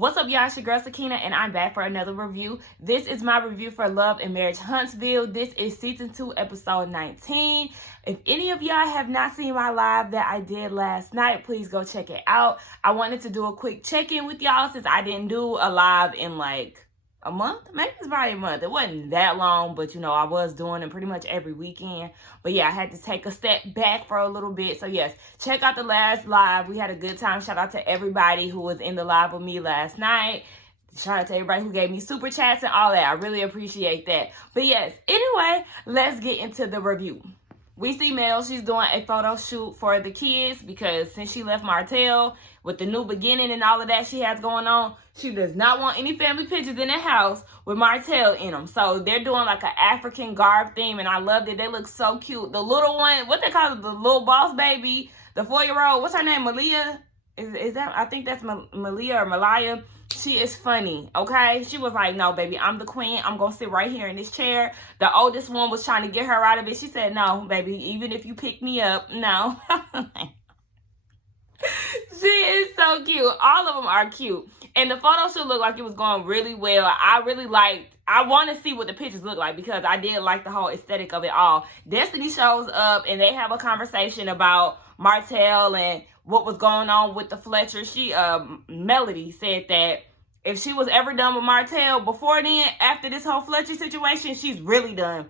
What's up, y'all? It's your girl Sakina, and I'm back for another review. This is my review for Love and Marriage Huntsville. This is season 2, episode 19. If any of y'all have not seen my live that I did last night, please go check it out. I wanted to do a quick check-in with y'all since I didn't do a live in like a month. Maybe it's probably a month. It wasn't that long, but you know, I was doing it pretty much every weekend. But yeah, I had to take a step back for a little bit. So yes, check out the last live. We had a good time. Shout out to everybody who was in the live with me last night. Shout out to everybody who gave me super chats and all that. I really appreciate that. But yes, anyway, let's get into the review. We see Mel, she's doing a photo shoot for the kids because since she left Martel with the new beginning and all of that she has going on, she does not want any family pictures in the house with Martel in them. So they're doing like an African garb theme, and I loved it. They look so cute. The little one, what they call it, the little boss baby, the 4-year-old, what's her name, Malia? Is that, I think that's Malia or Malaya. She is funny, okay? She was like, no, baby, I'm the queen. I'm going to sit right here in this chair. The oldest one was trying to get her out of it. She said, no, baby, even if you pick me up, no. She is so cute. All of them are cute. And the photo shoot looked like it was going really well. I want to see what the pictures look like because I did like the whole aesthetic of it all. Destiny shows up and they have a conversation about Martel and what was going on with the Fletcher. Melody said that if she was ever done with Martel before then, after this whole Fletcher situation, she's really done.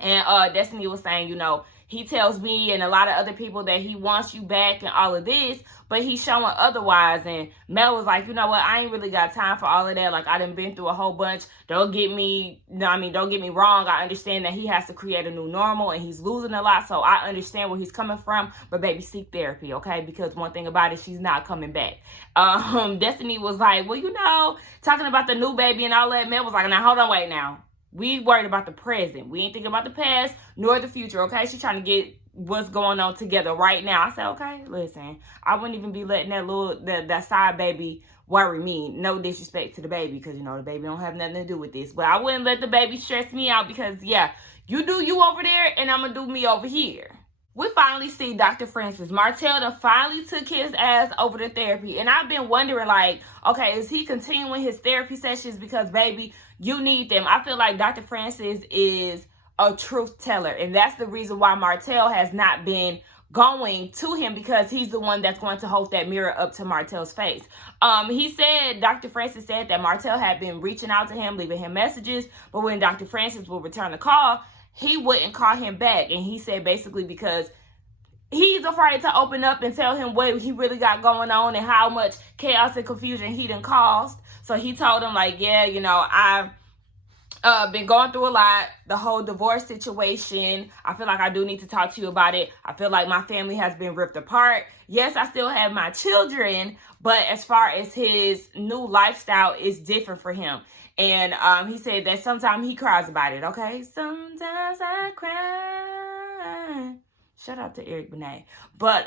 And Destiny was saying, you know, he tells me and a lot of other people that he wants you back and all of this, but he's showing otherwise. And Mel was like, you know what, I ain't really got time for all of that. Like, I done been through a whole bunch. Don't get me wrong. I understand that he has to create a new normal and he's losing a lot. So I understand where he's coming from. But baby, seek therapy, okay? Because one thing about it, she's not coming back. Destiny was like, well, you know, talking about the new baby and all that. Mel was like, now hold on, wait now. We worried about the present. We ain't thinking about the past nor the future, okay? She's trying to get what's going on together right now. I said, okay, listen, I wouldn't even be letting that side baby worry me. No disrespect to the baby because, you know, the baby don't have nothing to do with this. But I wouldn't let the baby stress me out because, yeah, you do you over there and I'm going to do me over here. We finally see Dr. Francis. Martel done finally took his ass over to therapy. And I've been wondering, like, okay, is he continuing his therapy sessions? Because, baby, you need them. I feel like Dr. Francis is a truth teller. And that's the reason why Martel has not been going to him, because he's the one that's going to hold that mirror up to Martel's face. Dr. Francis said that Martel had been reaching out to him, leaving him messages. But when Dr. Francis will return the call, he wouldn't call him back. And he said basically because he's afraid to open up and tell him what he really got going on and how much chaos and confusion he done caused. So he told him, like, yeah, you know, I've been going through a lot. The whole divorce situation, I feel like I do need to talk to you about it. I feel like my family has been ripped apart. Yes, I still have my children, but as far as his new lifestyle is different for him. And he said that sometimes he cries about it, okay? Sometimes I cry. Shout out to Eric Benet. But,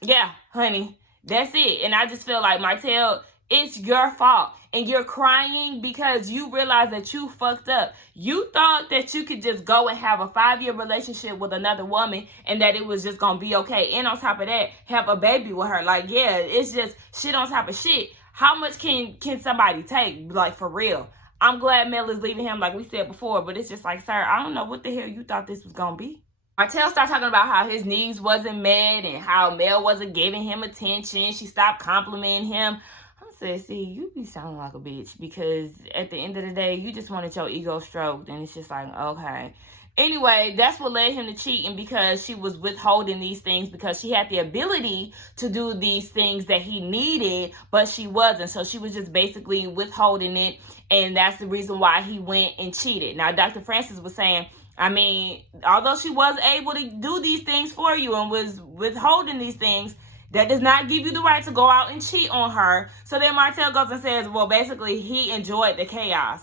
yeah, honey, that's it. And I just feel like, Martel, it's your fault. And you're crying because you realize that you fucked up. You thought that you could just go and have a 5-year relationship with another woman and that it was just going to be okay. And on top of that, have a baby with her. Like, yeah, it's just shit on top of shit. How much can somebody take? Like, for real. I'm glad Mel is leaving him, like we said before. But it's just like, sir, I don't know what the hell you thought this was going to be. Martel started talking about how his needs wasn't met and how Mel wasn't giving him attention. She stopped complimenting him. I said, see, you be sounding like a bitch because at the end of the day, you just wanted your ego stroked. And it's just like, okay. Anyway, that's what led him to cheating, because she was withholding these things because she had the ability to do these things that he needed, but she wasn't. So she was just basically withholding it. And that's the reason why he went and cheated. Now, Dr. Francis was saying, I mean, although she was able to do these things for you and was withholding these things, that does not give you the right to go out and cheat on her. So then Martel goes and says, well, basically, he enjoyed the chaos.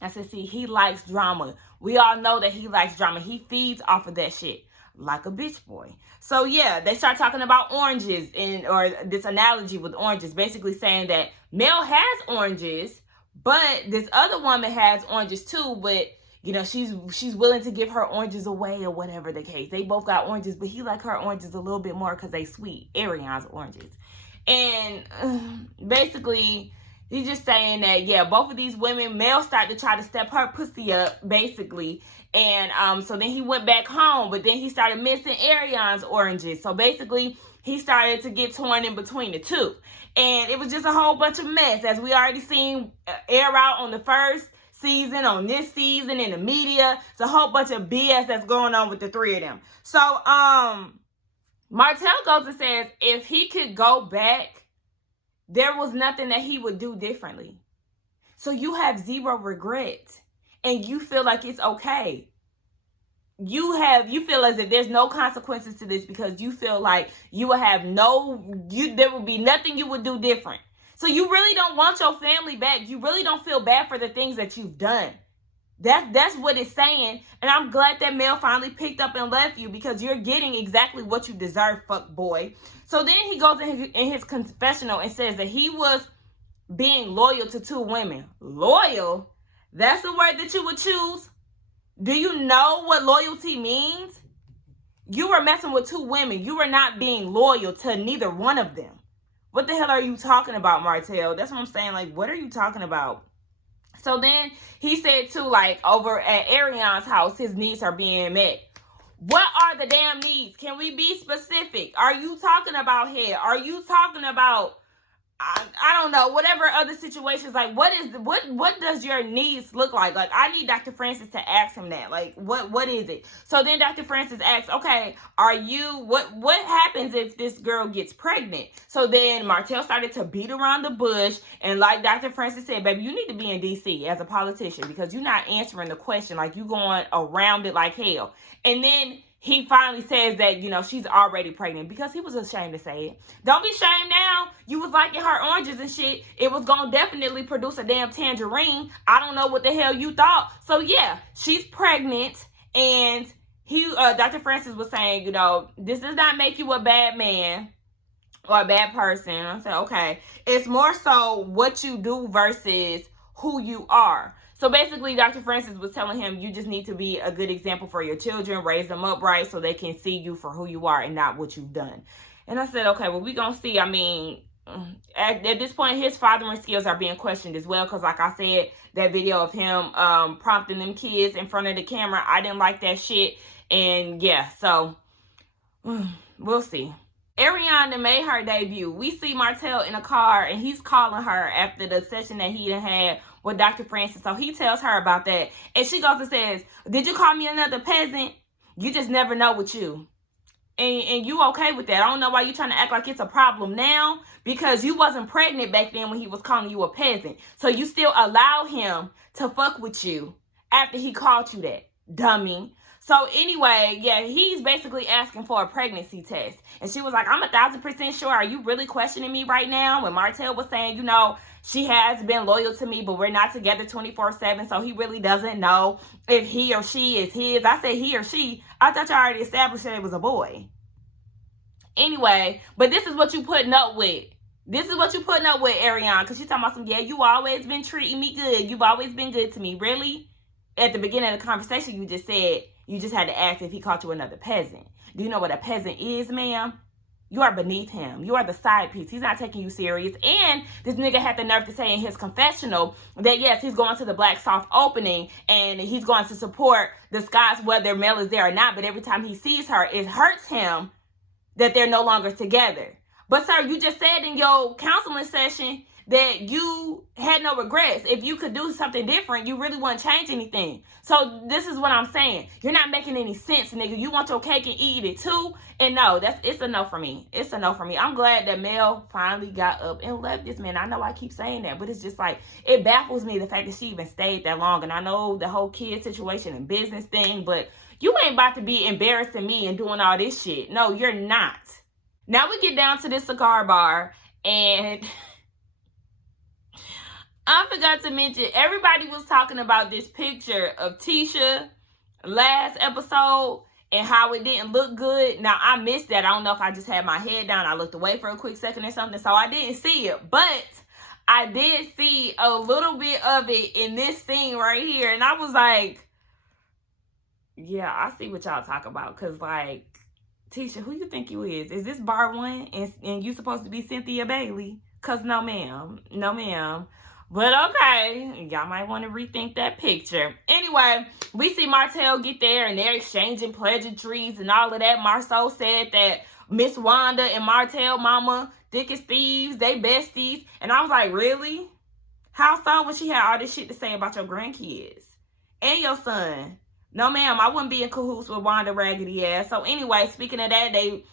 I said, see, he likes drama. We all know that he likes drama. He feeds off of that shit like a bitch boy. So, yeah, they start talking about oranges or this analogy with oranges, basically saying that Mel has oranges, but this other woman has oranges too, but you know, she's willing to give her oranges away or whatever the case. They both got oranges, but he like her oranges a little bit more because they sweet. Ariane's oranges. And basically, he's just saying that, yeah, both of these women, Mel started to try to step her pussy up, basically. And so then he went back home, but then he started missing Ariane's oranges. So basically, he started to get torn in between the two. And it was just a whole bunch of mess, as we already seen air out on the first season, on this season, in the media. It's a whole bunch of BS that's going on with the three of them. So, Martel goes and says if he could go back, there was nothing that he would do differently. So you have zero regret, and you feel like it's okay. You feel as if there's no consequences to this, because you feel like you will have there will be nothing you would do different. So you really don't want your family back. You really don't feel bad for the things that you've done. That's what it's saying. And I'm glad that Mel finally picked up and left you, because you're getting exactly what you deserve, fuck boy. So then he goes in his confessional and says that he was being loyal to two women. Loyal? That's the word that you would choose? Do you know what loyalty means? You were messing with two women. You were not being loyal to neither one of them. What the hell are you talking about, Martel? That's what I'm saying. Like, what are you talking about? So then he said too, like, over at Ariane's house, his needs are being met. What are the damn needs? Can we be specific? Are you talking about head? Are you talking about, I don't know, whatever other situations? Like, what does your needs look like? Like, I need Dr. Francis to ask him that. Like, what is it? So then Dr. Francis asks, okay, what happens if this girl gets pregnant? So then Martel started to beat around the bush, and like Dr. Francis said, baby, you need to be in DC as a politician, because you're not answering the question. Like, you going around it like hell. And then he finally says that, you know, she's already pregnant, because he was ashamed to say it. Don't be ashamed now. You was liking her oranges and shit. It was going to definitely produce a damn tangerine. I don't know what the hell you thought. So, yeah, she's pregnant. And Dr. Francis was saying, you know, this does not make you a bad man or a bad person. I said, okay. It's more so what you do versus who you are. So basically, Dr. Francis was telling him, you just need to be a good example for your children, raise them up right so they can see you for who you are and not what you've done. And I said, okay, well, we're going to see. I mean, at this point, his fathering skills are being questioned as well, because like I said, that video of him prompting them kids in front of the camera, I didn't like that shit. And yeah, so we'll see. Ariane made her debut. We see Martel in a car, and he's calling her after the session that he had with Dr. Francis. So he tells her about that. And she goes and says, did you call me another peasant? You just never know with you. And you okay with that. I don't know why you're trying to act like it's a problem now, because you wasn't pregnant back then when he was calling you a peasant. So you still allow him to fuck with you after he called you that, dummy. So anyway, yeah, he's basically asking for a pregnancy test. And she was like, I'm 1,000% sure. Are you really questioning me right now? When Martel was saying, you know, she has been loyal to me, but we're not together 24/7. So he really doesn't know if he or she is his. I said he or she. I thought you already established that it was a boy. Anyway, but this is what you putting up with. This is what you putting up with, Ariane. Because she's talking about some, yeah, you always been treating me good. You've always been good to me. Really? At the beginning of the conversation, you just said you just had to ask if he called you another peasant. Do you know what a peasant is, ma'am? You are beneath him. You are the side piece. He's not taking you serious. And this nigga had the nerve to say in his confessional that, yes, he's going to the Blaque soft opening and he's going to support the Scots whether Mel is there or not. But every time he sees her, it hurts him that they're no longer together. But, sir, you just said in your counseling session that you had no regrets. If you could do something different, you really wouldn't change anything. So this is what I'm saying. You're not making any sense, nigga. You want your cake and eat it too. And no, it's a no for me. It's a no for me. I'm glad that Mel finally got up and left this man. I know I keep saying that, but it's just like, it baffles me the fact that she even stayed that long. And I know the whole kid situation and business thing, but you ain't about to be embarrassing me and doing all this shit. No, you're not. Now we get down to this cigar bar, and I forgot to mention, everybody was talking about this picture of Tasha last episode and how it didn't look good. Now, I missed that. I don't know if I just had my head down. I looked away for a quick second or something, so I didn't see it. But I did see a little bit of it in this scene right here. And I was like, yeah, I see what y'all talk about. Because, like, Tisha, who you think you is? Is this bar one and you supposed to be Cynthia Bailey? Cause no ma'am. No ma'am. But okay, y'all might want to rethink that picture. Anyway, we see Martel get there and they're exchanging pleasantries and all of that. Marcel said that Miss Wanda and Martel mama, thick as thieves, they besties. And I was like, really? How so when she had all this shit to say about your grandkids and your son? No, ma'am, I wouldn't be in cahoots with Wanda raggedy ass. So anyway, speaking of that, they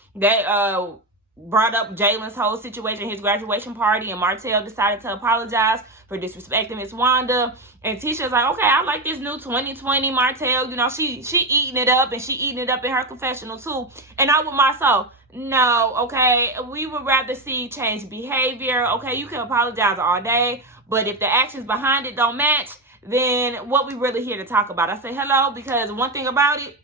brought up Jaelyns' whole situation, his graduation party, and Martel decided to apologize for disrespecting Miss Wanda. And Tisha's like, okay, I like this new 2020 Martel. You know, she eating it up, and she eating it up in her confessional too. And I with myself, no, okay, we would rather see change behavior. Okay, you can apologize all day, but if the actions behind it don't match, then what we really here to talk about? I say hello because one thing about it,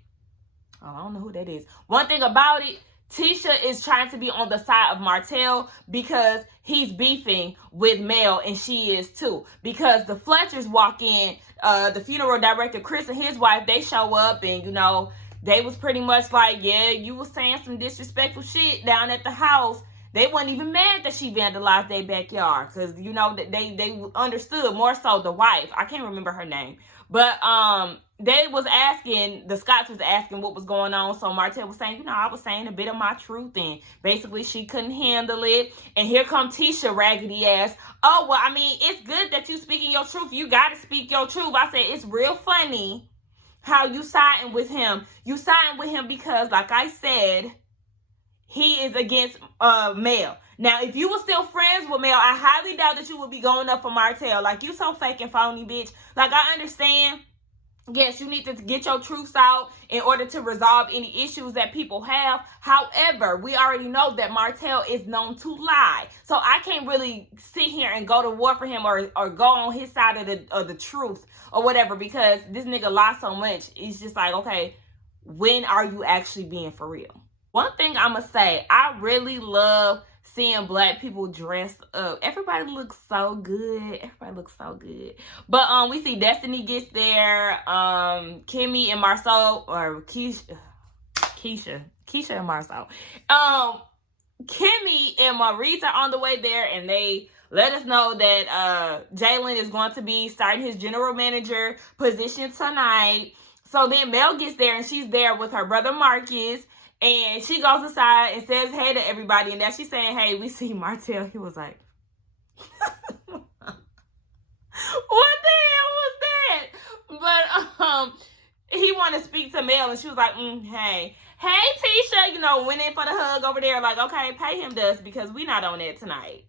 oh, I don't know who that is. One thing about it, Tisha is trying to be on the side of Martel because he's beefing with Mel and she is too. Because the Fletchers walk in, the funeral director, Chris and his wife, they show up and, you know, they was pretty much like, yeah, you was saying some disrespectful shit down at the house. They weren't even mad that she vandalized their backyard because, you know, they understood more so the wife. I can't remember her name. But they was asking, the Scotts was asking what was going on. So Martel was saying, you know, I was saying a bit of my truth. And basically she couldn't handle it. And here come Tisha raggedy ass. Oh, well, I mean, it's good that you speaking your truth. You got to speak your truth. I said, it's real funny how you siding with him. You siding with him because, like I said, he is against Mel. Now, if you were still friends with Mel, I highly doubt that you would be going up for Martel. Like, you so fake and phony, bitch. Like, I understand. Yes, you need to get your truths out in order to resolve any issues that people have. However, we already know that Martel is known to lie. So I can't really sit here and go to war for him or go on his side of the truth or whatever because this nigga lies so much. It's just like, okay, when are you actually being for real? One thing I'm going to say, I really love seeing Black people dressed up. Everybody looks so good. Everybody looks so good. But we see Destiny gets there. Kimmy and Marcel, or Keisha and Marcel. Kimmy and Maurice are on the way there, and they let us know that Jaelyns is going to be starting his general manager position tonight. So then Mel gets there, and she's there with her brother Marcus. And she goes aside and says hey to everybody. And now she's saying, hey, we see Martel. He was like, what the hell was that? But he wanted to speak to Mel. And she was like, hey. Hey, Tisha, you know, went in for the hug over there. Like, okay, pay him dust because we not on it tonight.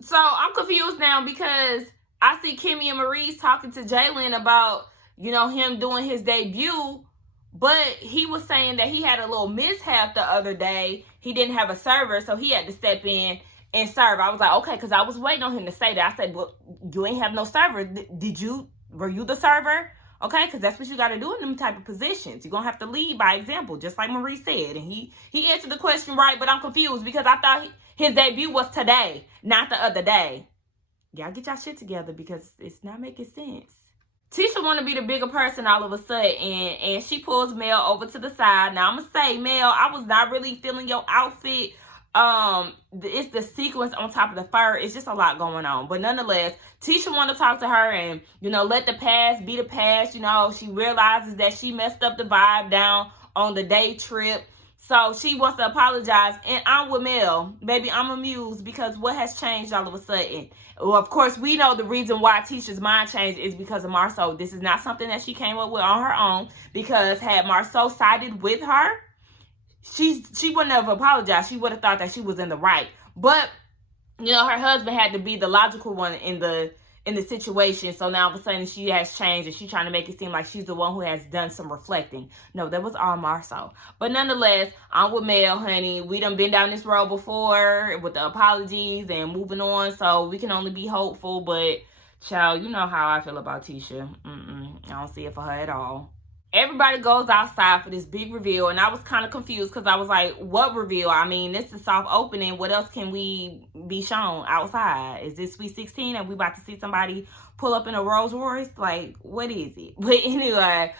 So I'm confused now because I see Kimmy and Maurice talking to Jaelyns about, you know, him doing his debut. But he was saying that he had a little mishap the other day. He didn't have a server, so he had to step in and serve. I was like, okay, because I was waiting on him to say that. I said, well, you ain't have no server. Were you the server? Okay, because that's what you got to do in them type of positions. You're going to have to lead by example, just like Maurice said. And he answered the question right, but I'm confused because I thought his debut was today, not the other day. Y'all get y'all shit together because it's not making sense. Tisha want to be the bigger person all of a sudden, and she pulls Mel over to the side. Now, I'm going to say, Mel, I was not really feeling your outfit. It's the sequence on top of the fur. It's just a lot going on. But nonetheless, Tisha want to talk to her and, you know, let the past be the past. You know, she realizes that she messed up the vibe down on the day trip. So she wants to apologize. And I'm with Mel. Baby, I'm amused because what has changed all of a sudden? Well, of course, we know the reason why Tisha's mind changed is because of Marcel. This is not something that she came up with on her own because had Marcel sided with her, she wouldn't have apologized. She would have thought that she was in the right. But, you know, her husband had to be the logical one in the situation. So now all of a sudden she has changed and she's trying to make it seem like she's the one who has done some reflecting. No, that was all Marcel. But nonetheless, I'm with Mel, honey. We done been down this road before with the apologies and moving on. So we can only be hopeful. But, child, you know how I feel about Tisha. I don't see it for her at all. Everybody goes outside for this big reveal, and I was kind of confused because I was like, what reveal? I mean, this is soft opening. What else can we be shown outside? Is this Sweet 16 and we about to see somebody pull up in a Rolls Royce? Like, what is it? But anyway,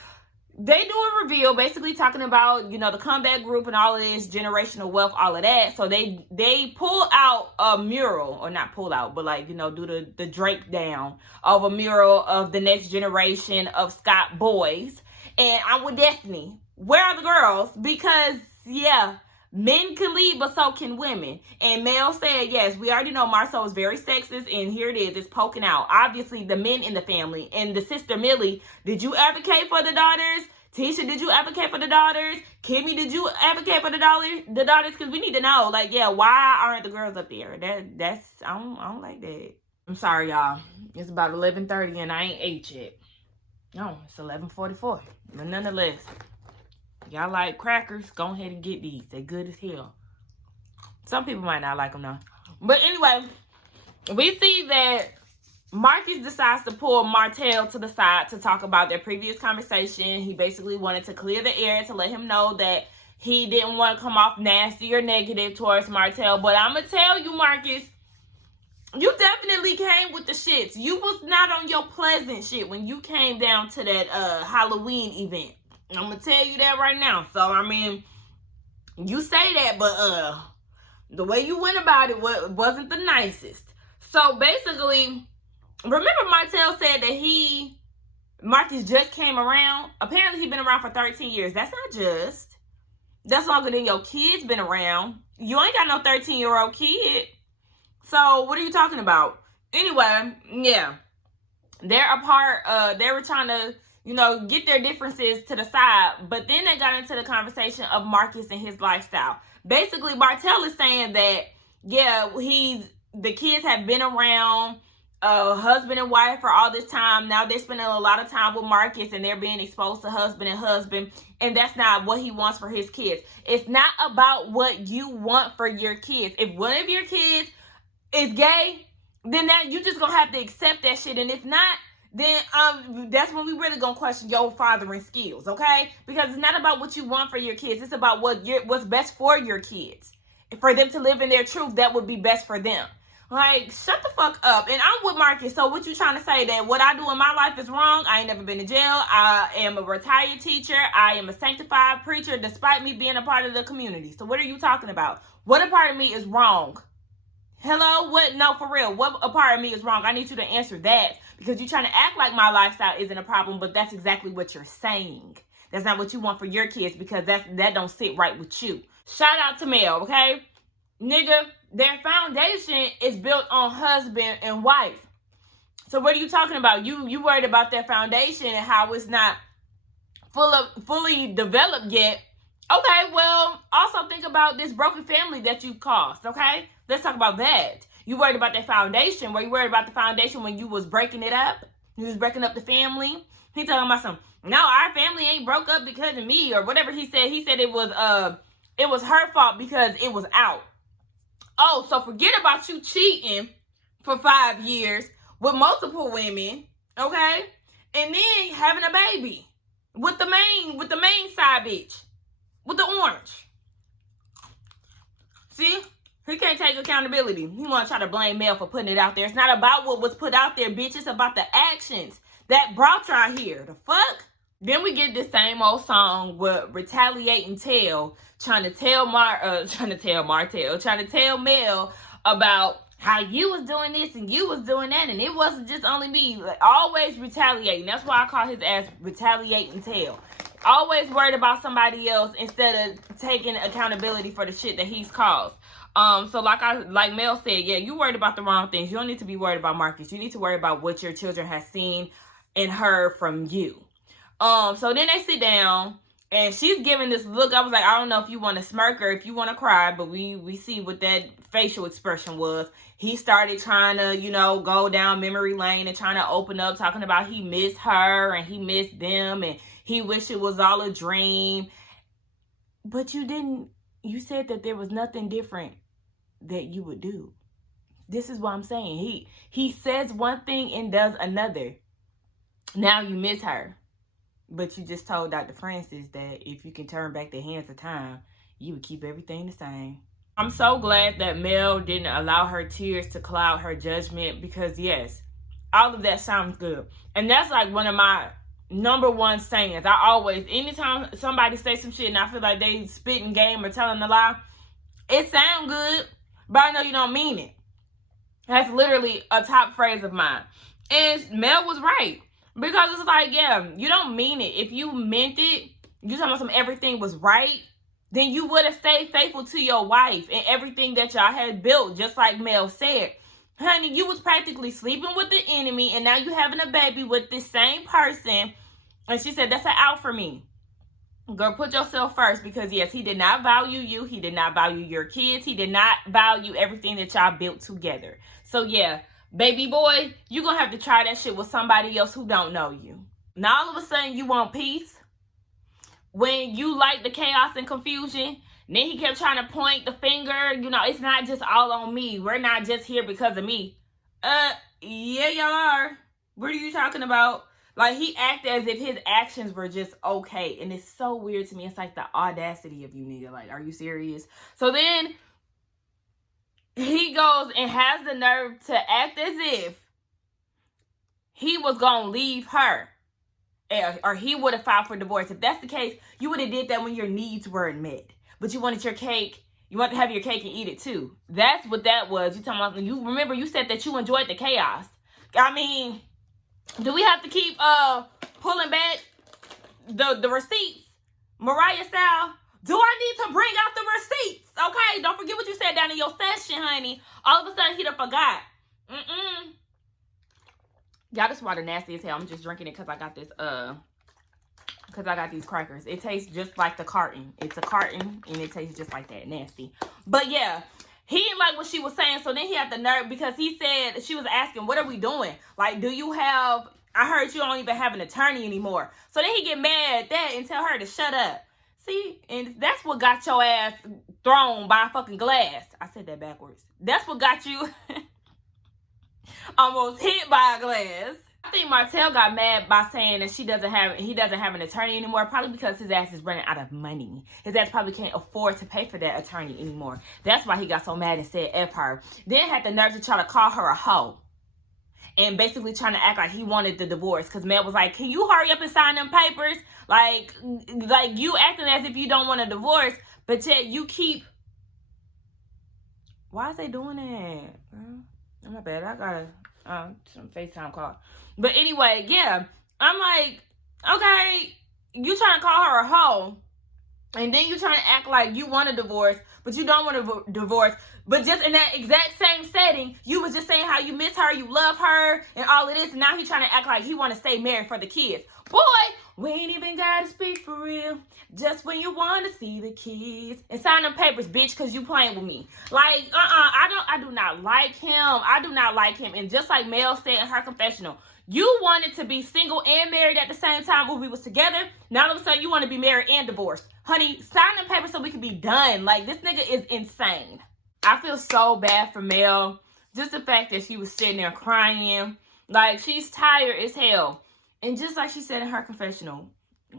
they do a reveal basically talking about, you know, the comeback group and all of this, generational wealth, all of that. So they pull out a mural, or not pull out, but like, you know, do the Drake down of a mural of the next generation of Scott boys. And I'm with Destiny. Where are the girls? Because, yeah, men can lead, but so can women. And Mel said, yes, we already know Marcel is very sexist, and here it is. It's poking out. Obviously, the men in the family. And the sister Millie, did you advocate for the daughters? Tisha, did you advocate for the daughters? Kimmy, did you advocate for the daughters? Because we need to know, like, yeah, why aren't the girls up there? That's I don't like that. I'm sorry, y'all. It's about 11:30, and I ain't ate yet. No, it's 11:44. But nonetheless, y'all like crackers, go ahead and get these. They're good as hell. Some people might not like them though. But anyway, we see that Marcus decides to pull Martel to the side to talk about their previous conversation. He basically wanted to clear the air to let him know that he didn't want to come off nasty or negative towards Martel. But I'm going to tell you, Marcus, you definitely came with the shits. You was not on your pleasant shit when you came down to that Halloween event. I'm going to tell you that right now. So, I mean, you say that, but the way you went about it wasn't the nicest. So, basically, remember Martel said that Marcus just came around? Apparently, he's been around for 13 years. That's not just. That's longer than your kid's been around. You ain't got no 13-year-old kid. So, what are you talking about? Anyway, yeah. They're apart. They were trying to, you know, get their differences to the side. But then they got into the conversation of Marcus and his lifestyle. Basically, Martel is saying that, yeah, the kids have been around husband and wife for all this time. Now they're spending a lot of time with Marcus, and they're being exposed to husband and husband. And that's not what he wants for his kids. It's not about what you want for your kids. If one of your kids is gay, then that you just gonna have to accept that shit. And if not, then that's when we really gonna question your fathering skills, okay? Because it's not about what you want for your kids. It's about what's best for your kids. For them to live in their truth, that would be best for them. Like, shut the fuck up. And I'm with Marcus. So what you trying to say, that what I do in my life is wrong? I ain't never been to jail. I am a retired teacher. I am a sanctified preacher, despite me being a part of the community. So what are you talking about? What a part of me is wrong? Hello? What? No, for real. What a part of me is wrong? I need you to answer that, because you're trying to act like my lifestyle isn't a problem, but that's exactly what you're saying. That's not what you want for your kids, because that don't sit right with you. Shout out to Mel, okay? Nigga, their foundation is built on husband and wife. So what are you talking about? You worried about their foundation and how it's not fully developed yet. Okay, well, also think about this broken family that you've caused, okay? Let's talk about that. You worried about their foundation. Were you worried about the foundation when you was breaking it up? You was breaking up the family? He talking about something. No, our family ain't broke up because of me, or whatever he said. He said it was her fault because it was out. Oh, so forget about you cheating for 5 years with multiple women, okay? And then having a baby with the main side bitch, with the orange. See? He can't take accountability. He want to try to blame Mel for putting it out there. It's not about what was put out there, bitch. It's about the actions that brought y'all here. The fuck? Then we get this same old song with Retaliating Tale trying to tell Mel about how you was doing this and you was doing that, and it wasn't just only me. Like, always retaliating. That's why I call his ass Retaliating Tale. Always worried about somebody else instead of taking accountability for the shit that he's caused. So like Mel said, yeah, you worried about the wrong things. You don't need to be worried about Marcus. You need to worry about what your children have seen and heard from you. So then they sit down, and she's giving this look. I was like, I don't know if you want to smirk or if you want to cry, but we see what that facial expression was. He started trying to, you know, go down memory lane and trying to open up, talking about he missed her and he missed them and he wished it was all a dream. But you said that there was nothing different that you would do. This is what I'm saying. He says one thing and does another. Now you miss her. But you just told Dr. Francis that if you can turn back the hands of time, you would keep everything the same. I'm so glad that Mel didn't allow her tears to cloud her judgment, because yes, all of that sounds good. And that's like one of my #1 sayings. I always, anytime somebody says some shit and I feel like they spitting game or telling a lie, it sound good, but I know you don't mean it. That's literally a top phrase of mine. And Mel was right. Because it's like, yeah, you don't mean it. If you meant it, you talking about everything was right, then you would have stayed faithful to your wife and everything that y'all had built, just like Mel said. Honey, you was practically sleeping with the enemy, and now you having a baby with this same person. And she said, that's an out for me. Girl, put yourself first, because yes, he did not value you. He did not value your kids. He did not value everything that y'all built together. So yeah, baby boy, you're going to have to try that shit with somebody else who don't know you. Now all of a sudden you want peace when you like the chaos and confusion. Then he kept trying to point the finger. You know, it's not just all on me. We're not just here because of me. Yeah, y'all are. What are you talking about? Like, he acted as if his actions were just okay. And it's so weird to me. It's like the audacity of you, nigga. Like, are you serious? So then he goes and has the nerve to act as if he was going to leave her. Or he would have filed for divorce. If that's the case, you would have did that when your needs weren't met. But you wanted your cake. You want to have your cake and eat it too. That's what that was. You talking about, you remember you said that you enjoyed the chaos. I mean, do we have to keep pulling back the receipts, Mariah style? Do I need to bring out the receipts? Okay, don't forget what you said down in your session, honey. All of a sudden, he done forgot. Y'all, this water nasty as hell. I'm just drinking it because I got this, because I got these crackers. It tastes just like the carton. It's a carton, and it tastes just like that. Nasty. But yeah, he didn't like what she was saying, so then he had the nerve, because he said, she was asking, what are we doing? Like, do you have, I heard you don't even have an attorney anymore. So then he get mad at that and tell her to shut up. See, and that's what got your ass thrown by a fucking glass. I said that backwards. That's what got you almost hit by a glass. I think Martel got mad by saying that he doesn't have an attorney anymore, probably because his ass is running out of money. His ass probably can't afford to pay for that attorney anymore. That's why he got so mad and said F her. Then had the nerve to try to call her a hoe. And basically trying to act like he wanted the divorce. Because Mel was like, can you hurry up and sign them papers? Like you acting as if you don't want a divorce, but yet you keep... Why is they doing that? Oh, my bad. I got some FaceTime call. But anyway, yeah. I'm like, okay, you trying to call her a hoe. And then you trying to act like you want a divorce, but you don't want a divorce. But just in that exact same setting, you was just saying how you miss her, you love her, and all of this. And now he trying to act like he want to stay married for the kids. Boy, we ain't even got to speak for real. Just when you want to see the kids. And sign them papers, bitch, because you playing with me. Like, I do not like him. I do not like him. And just like Mel said in her confessional, you wanted to be single and married at the same time when we was together. Now all of a sudden you want to be married and divorced. Honey, sign them papers so we can be done. Like, this nigga is insane. I feel so bad for Mel. Just the fact that she was sitting there crying. Like, she's tired as hell. And just like she said in her confessional.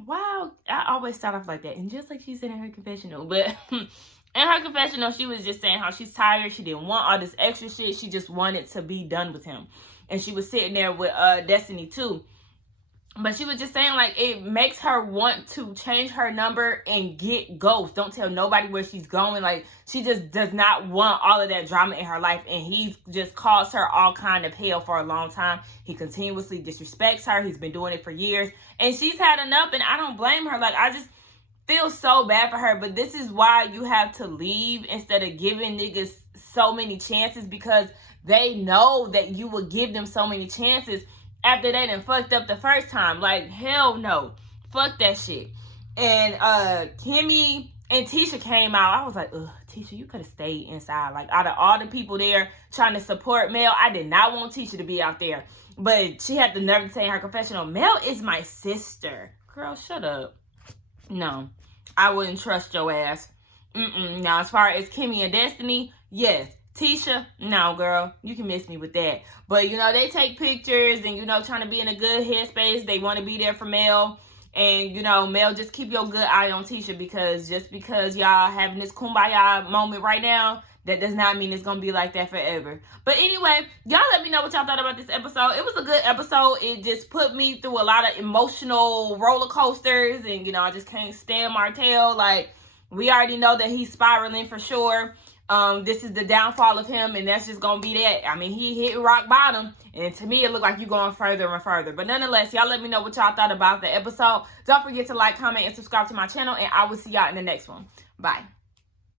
Wow, I always start off like that. And just like she said in her confessional. But in her confessional, she was just saying how she's tired. She didn't want all this extra shit. She just wanted to be done with him. And she was sitting there with Destiny too. But she was just saying, like, it makes her want to change her number and get ghost. Don't tell nobody where she's going. Like, she just does not want all of that drama in her life. And he's just caused her all kind of hell for a long time. He continuously disrespects her. He's been doing it for years. And she's had enough, and I don't blame her. Like, I just feel so bad for her. But this is why you have to leave instead of giving niggas so many chances, because they know that you will give them so many chances after they done fucked up the first time. Like, hell no. Fuck that shit. And Kimmy and Tasha came out. I was like, ugh, Tasha, you could have stayed inside. Like, out of all the people there trying to support Mel, I did not want Tasha to be out there. But she had the nerve to say in her confessional, Mel is my sister. Girl, shut up. No, I wouldn't trust your ass. Now, as far as Kimmy and Destiny, yes. Tasha, no, girl, you can miss me with that. But, you know, they take pictures and, you know, trying to be in a good headspace. They want to be there for Mel. And, you know, Mel, just keep your good eye on Tasha, because just because y'all having this kumbaya moment right now, that does not mean it's gonna be like that forever. But anyway, y'all let me know what y'all thought about this episode. It was a good episode. It just put me through a lot of emotional roller coasters, and you know, I just can't stand Martel. Like, we already know that he's spiraling for sure. This is the downfall of him, and that's just gonna be that. I mean, he hit rock bottom, and to me, it looked like you're going further and further. But nonetheless, y'all let me know what y'all thought about the episode. Don't forget to like, comment, and subscribe to my channel, and I will see y'all in the next one. Bye.